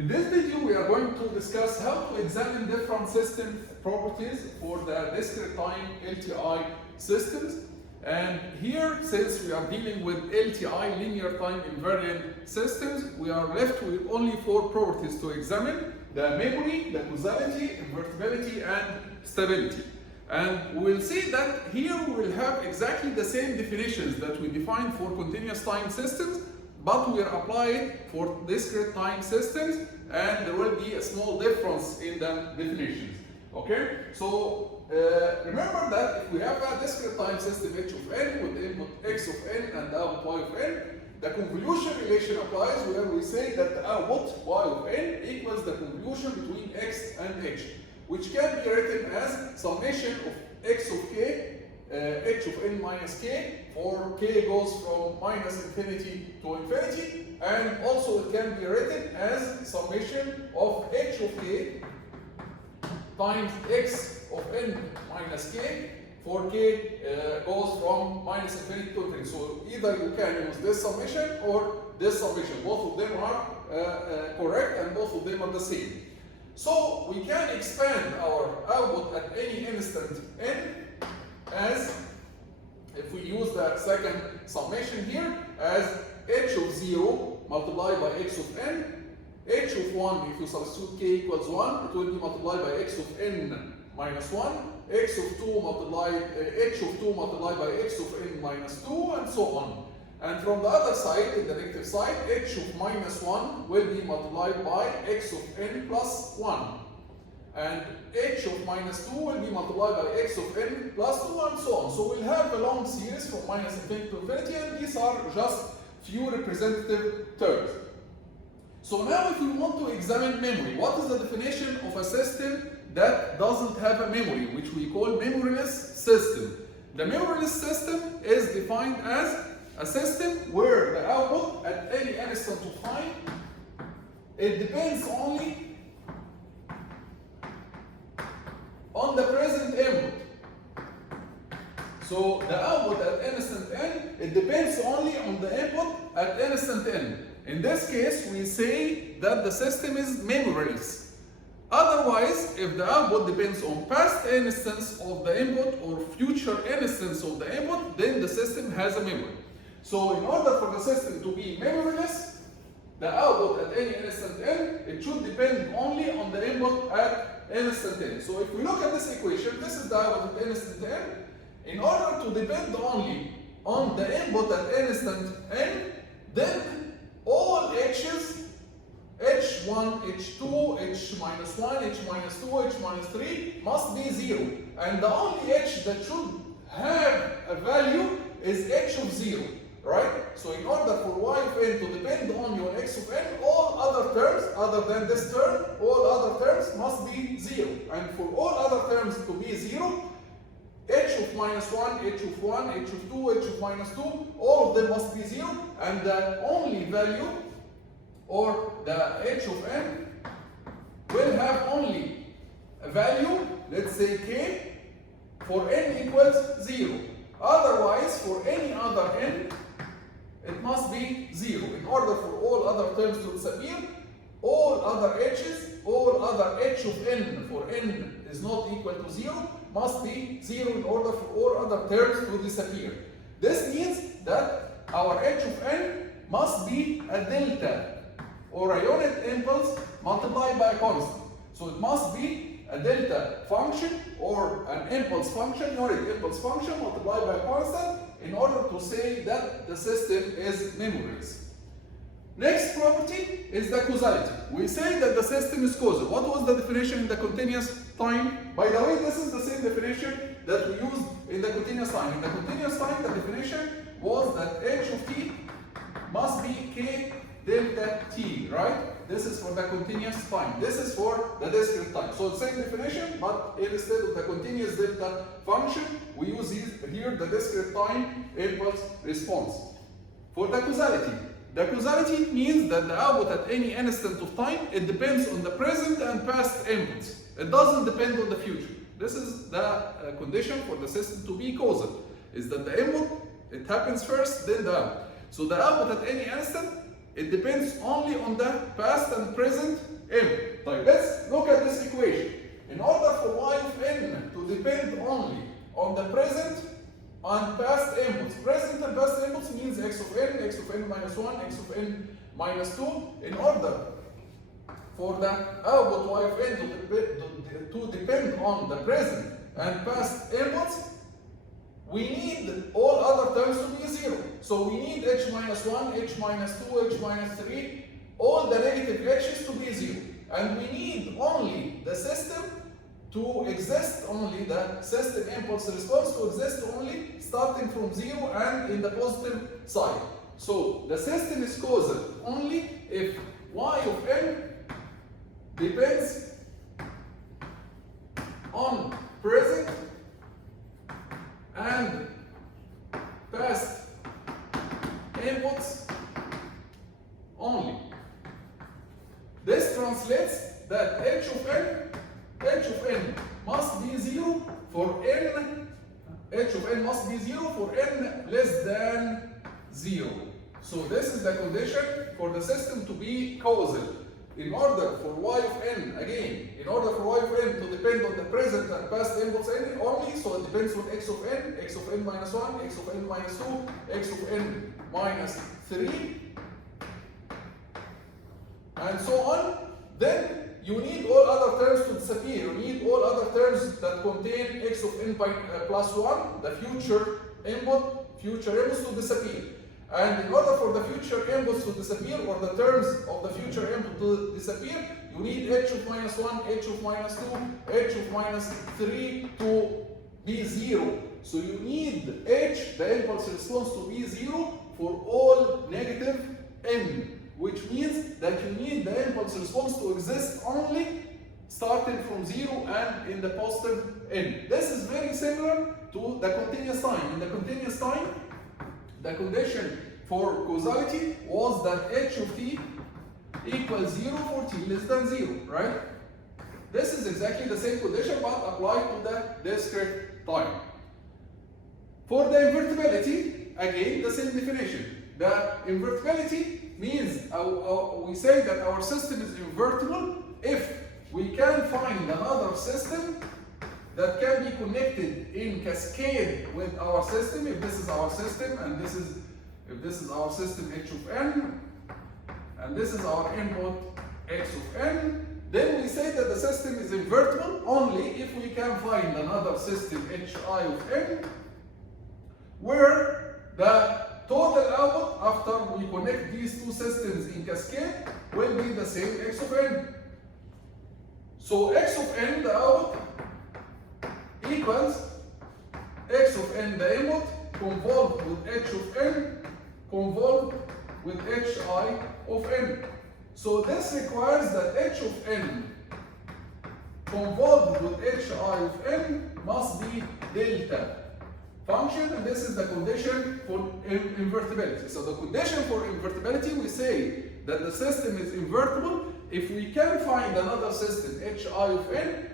In this video, we are going to discuss how to examine different system properties for the discrete time LTI systems. And here, since we are dealing with LTI, linear time invariant systems, we are left with only 4 properties to examine: the memory, the causality, invertibility, and stability. And we'll see that here we will have exactly the same definitions that we defined for continuous time systems, but we are applying for discrete time systems, and there will be a small difference in the definitions. Okay? So remember that if we have a discrete time system h of n with input x of n and output y of n, the convolution relation applies where we say that the output y of n equals the convolution between x and h, which can be written as summation of x of k h of n minus k, for k goes from minus infinity to infinity, and also it can be written as summation of h of k times x of n minus k, for k goes from minus infinity to infinity. So either you can use this summation or this summation. Both of them are correct and both of them are the same. So we can expand our output at any instant n as, if we use the second summation here, as h of 0 multiplied by x of n, h of 1, if you substitute k equals 1, it will be multiplied by x of n minus 1, x of 2 multiplied, h of 2 multiplied by x of n minus 2, and so on. And from the other side, in the negative side, h of minus 1 will be multiplied by x of n plus 1. And h of minus 2 will be multiplied by x of n plus 2, and so on. So we'll have a long series from minus infinity to infinity, and these are just few representative terms. So now if we want to examine memory, what is the definition of a system that doesn't have a memory, which we call memoryless system? The memoryless system is defined as a system where the output at any instant of time, it depends only on the present input. So the output at instant n, it depends only on the input at instant n. In this case, we say that the system is memoryless. Otherwise, if the output depends on past instance of the input or future instance of the input, then the system has a memory. So in order for the system to be memoryless, the output at any instant n, it should depend only on the input at instant n. So if we look at this equation, this is the output at instant n. In order to depend only on the input at instant n, then all h's, h1, h2, h minus 1, h minus 2, h minus 3 must be 0. And the only h that should have a value is h of 0, right? So in order for y of n to depend on your x of n, all other terms other than this term, all other terms must be 0. And for all other terms to be 0, h of minus 1, h of 1, h of 2, h of minus 2, all of them must be 0, and the only value, or the h of n, will have only a value, let's say k, for n equals 0. Otherwise, for any other n, it must be 0. In order for all other terms to disappear, all other h's, all other h of n for n is not equal to 0, must be 0 in order for all other terms to disappear. This means that our h of n must be a delta, or a unit impulse multiplied by a constant. So it must be a delta function or an impulse function, unit impulse function multiplied by a constant, in order to say that the system is memoryless. Next property is the causality. We say that the system is causal. What was the definition in the continuous time? By the way, this is the same definition that we used in the continuous time. In the continuous time, the definition was that h of t must be k delta t, right? This is for the continuous time. This is for the discrete time. So the same definition, but instead of the continuous delta function, we use here the discrete time impulse response. For the causality means that the output at any instant of time, it depends on the present and past inputs. It doesn't depend on the future. This is the condition for the system to be causal, is that the input, it happens first, then the output. So the output at any instant, it depends only on the past and present input. طيب, let's look at this equation. In order for y of n to depend only on the present and past inputs, present and past inputs means x of n minus 1, x of n minus 2. In order for the output y of n to depend on the present and past inputs, we need all other terms to be 0. So we need h minus 1, h minus 2, h minus 3, all the negative h's to be 0. And we need only the system to exist, only the system impulse response to exist only starting from 0 and in the positive side. So the system is causal only if y of n depends on present and past inputs only. This translates that h of n must be 0 for n, h of n must be 0 for n less than 0. So this is the condition for the system to be causal. In order for y of n, again, in order for y of n to depend on the present and past inputs only, so it depends on x of n minus 1, x of n minus 2, x of n minus 3, and so on, then you need all other terms to disappear. You need all other terms that contain x of n plus 1, the future inputs to disappear. And in order for the future inputs to disappear, or the terms of the future input to disappear, you need h of minus 1, h of minus 2, h of minus 3 to be 0. So you need h, the impulse response, to be 0 for all negative n, which means that you need the impulse response to exist only starting from 0 and in the positive n. This is very similar to the continuous time. In the continuous time, the condition for causality was that h of t equals 0 for t less than 0, right? This is exactly the same condition but applied to the discrete time. For the invertibility, again, the same definition. The invertibility means we say that our system is invertible if we can find another system that can be connected in cascade with our system. If this is our system and if this is our system h of n and this is our input x of n, then we say that the system is invertible only if we can find another system hi of n where the total output after we connect these two systems in cascade will be the same x of n. So x of n, the output, equals x of n, the input, convolved with h of n, convolved with hi of n. So this requires that h of n convolved with hi of n must be delta function, and this is the condition for invertibility. So the condition for invertibility, we say that the system is invertible if we can find another system hi of n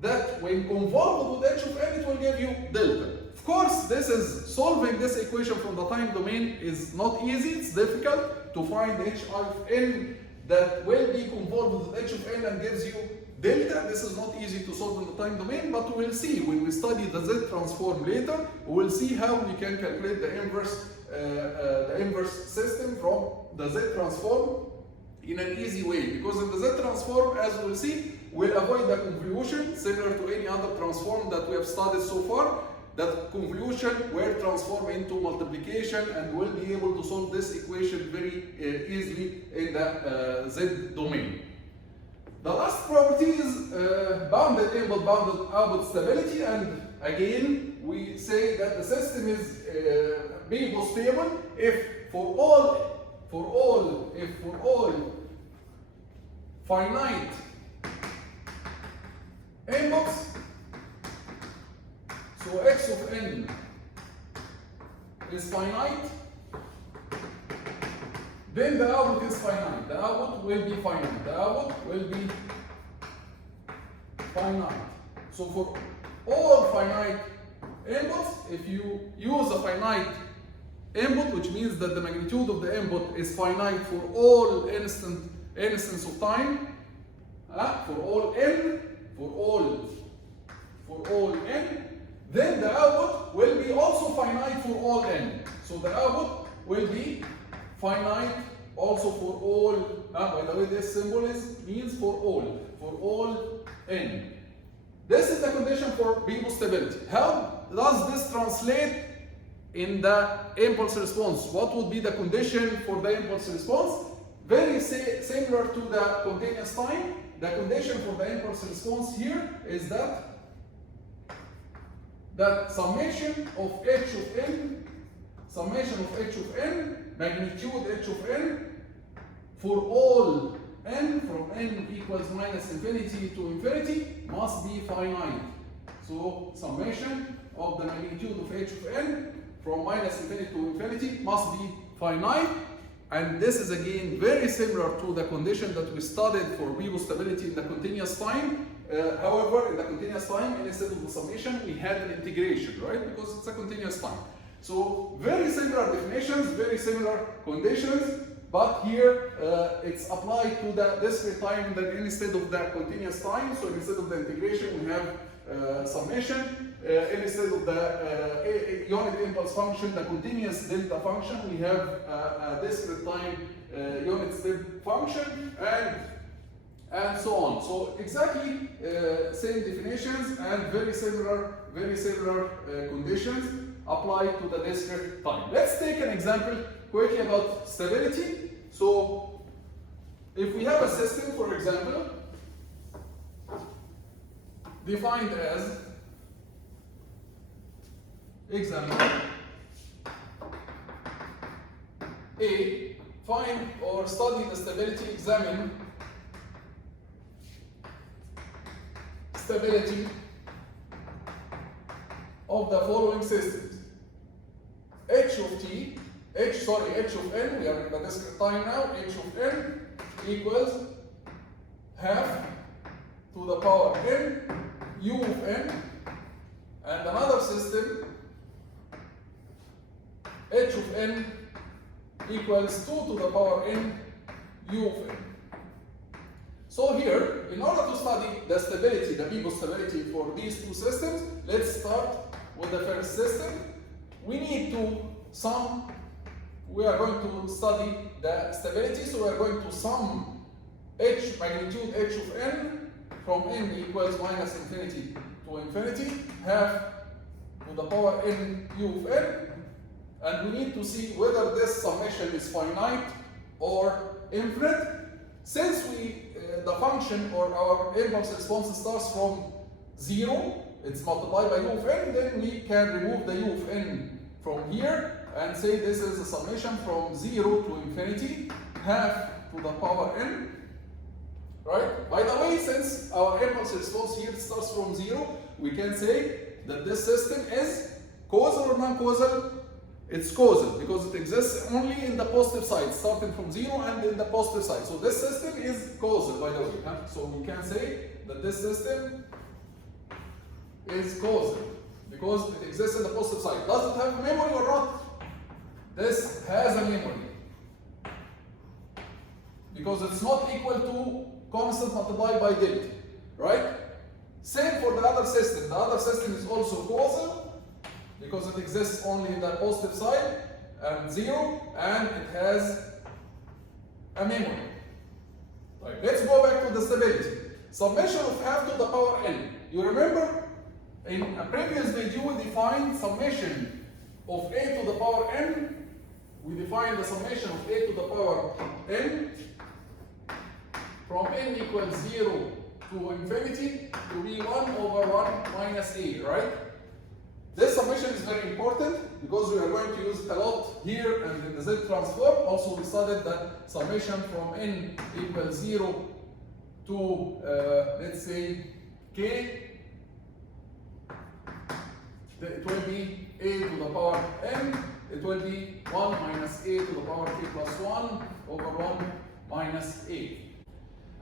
that when convolved with h of n it will give you delta. Of course, this is solving this equation from the time domain is not easy. It's difficult to find hi of n that will be convolved with h of n and gives you delta. This is not easy to solve in the time domain, but we'll see when we study the Z transform later. We'll see how we can calculate the inverse system from the Z transform in an easy way. Because in the Z transform, as we'll see, we'll avoid the convolution similar to any other transform that we have studied so far. That convolution will transform into multiplication, and we'll be able to solve this equation very easily in the Z domain. The last property is bounded input, bounded output stability, and again we say that the system is stable if for all finite inputs. So x of n is finite, then the output is finite. The output will be finite. The output will be finite. So for all finite inputs, if you use a finite input, which means that the magnitude of the input is finite for all instance of time, for all n, for all n, then the output will be also finite for all n. So the output will be finite also for all, by the way this symbol means for all n. This is the condition for Beebo stability. How does this translate in the impulse response? What would be the condition for the impulse response? Very similar to the continuous time. The condition for the impulse response here is that summation of h of n, magnitude h of n, for all n from n equals minus infinity to infinity must be finite. So summation of the magnitude of h of n from minus infinity to infinity must be finite. And this is again very similar to the condition that we studied for Beebo stability in the continuous time. However, in the continuous time, instead of the summation, we had an integration, right? Because it's a continuous time. So very similar definitions, very similar conditions, but here it's applied to the discrete time instead of the continuous time. So instead of the integration, we have summation. Instead of the unit impulse function, the continuous delta function, we have a discrete time unit step function, and so on. So exactly same definitions and very similar conditions applied to the discrete time. Let's take an example quickly about stability. So if we have a system, for example, defined as example A, find or study the stability, examine stability of the following systems. H of n, we are in the discrete time now, h of n equals half to the power n u of n, and another system h of n equals 2 to the power n u of n. So here, in order to study the stability, the Beebo stability for these two systems, let's start with the first system. We need to sum, we are going to study the stability, so we are going to sum magnitude h of n from n equals minus infinity to infinity, half to the power n u of n, and we need to see whether this summation is finite or infinite. Since the function or our impulse response starts from 0, it's multiplied by u of n, then we can remove the u of n from here and say this is a summation from 0 to infinity, half to the power n. Right? By the way, since our impulse response here starts from 0, we can say that this system is causal or non-causal. It's causal because it exists only in the positive side, starting from 0 and in the positive side. So this system is causal, by the way. So we can say that this system is causal because it exists in the positive side. Does it have memory or not? This has a memory because it's not equal to constant multiplied by delta, right? Same for the other system. The other system is also causal because it exists only in the positive side and 0, and it has a memory. Right. Let's go back to the stability. Summation of half to the power n. You remember in a previous video we defined summation of a to the power n. We defined the summation of a to the power n from n equals 0 to infinity to be 1 over 1 minus a, right? This summation is very important because we are going to use it a lot here and in the Z transform. Also, we studied that summation from n equals 0 to, let's say, k. It will be a to the power n. It will be 1 minus a to the power k plus 1 over 1 minus a.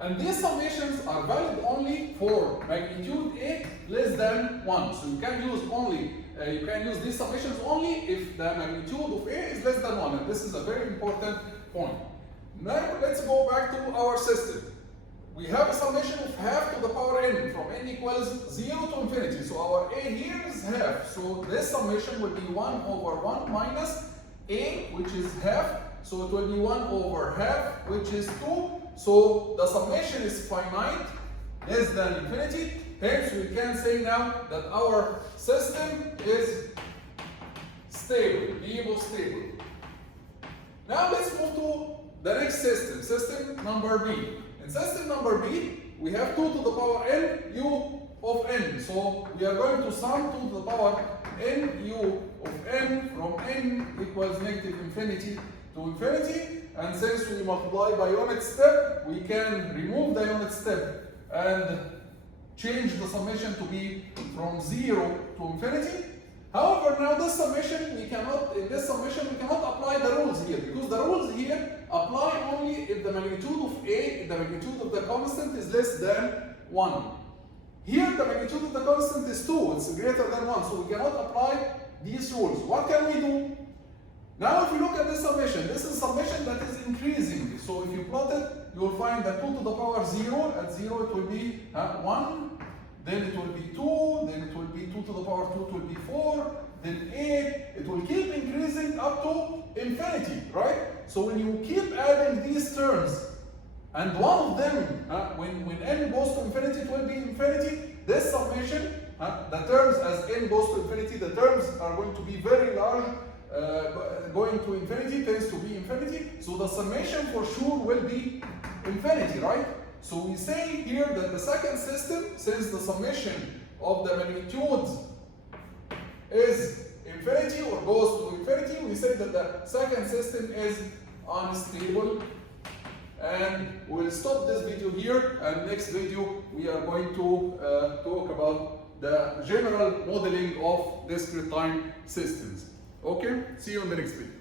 And these summations are valid only for magnitude a less than 1. So you can use only you can use these summations only if the magnitude of A is less than 1, and this is a very important point. Now let's go back to our system. We have a summation of half to the power n from n equals 0 to infinity. So our A here is half. So this summation will be 1 over 1 minus A, which is half. So it will be 1 over half, which is 2. So the summation is finite, less than infinity. Hence, we can say now that our system is stable, Liouville stable. Now let's move to the next system, system number B. In system number B, we have 2 to the power n u of n. So we are going to sum 2 to the power n u of n from n equals negative infinity to infinity. And since we multiply by unit step, we can remove the unit step and change the summation to be from 0 to infinity. However, now this summation, in this summation, we cannot apply the rules here, because the rules here apply only if the magnitude of A, the magnitude of the constant is less than 1. Here, the magnitude of the constant is 2, it's greater than 1, so we cannot apply these rules. What can we do? Now, if we look at this summation, this is a summation that is increasing. So if you plot it, you will find that 2 to the power 0, at 0 it will be 1, then it will be 2, then it will be 2 to the power 2, it will be 4, then 8, it will keep increasing up to infinity, right? So when you keep adding these terms, and one of them, when n goes to infinity, it will be infinity, this summation, the terms as n goes to infinity, the terms are going to be very large, going to infinity tends to be infinity, so the summation for sure will be infinity, right? So we say here that the second system, since the summation of the magnitudes is infinity or goes to infinity, we say that the second system is unstable. And we'll stop this video here, and next video we are going to talk about the general modeling of discrete time systems. Okay, see you in the next video.